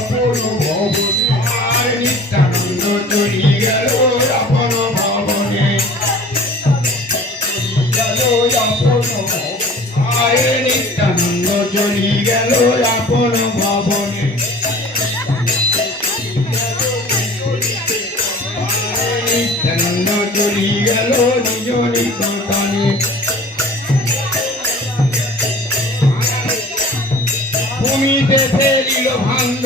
আপন ভবনে আর নিত্যানন্দ চলি গেল আপন ভবনে আর নিত্যানন্দ চলি গেল আপন ভবনে নিত্যানন্দ চলি গেল নিজ নিকটনে ভূমিতে ফেলিল ভাঙ্গ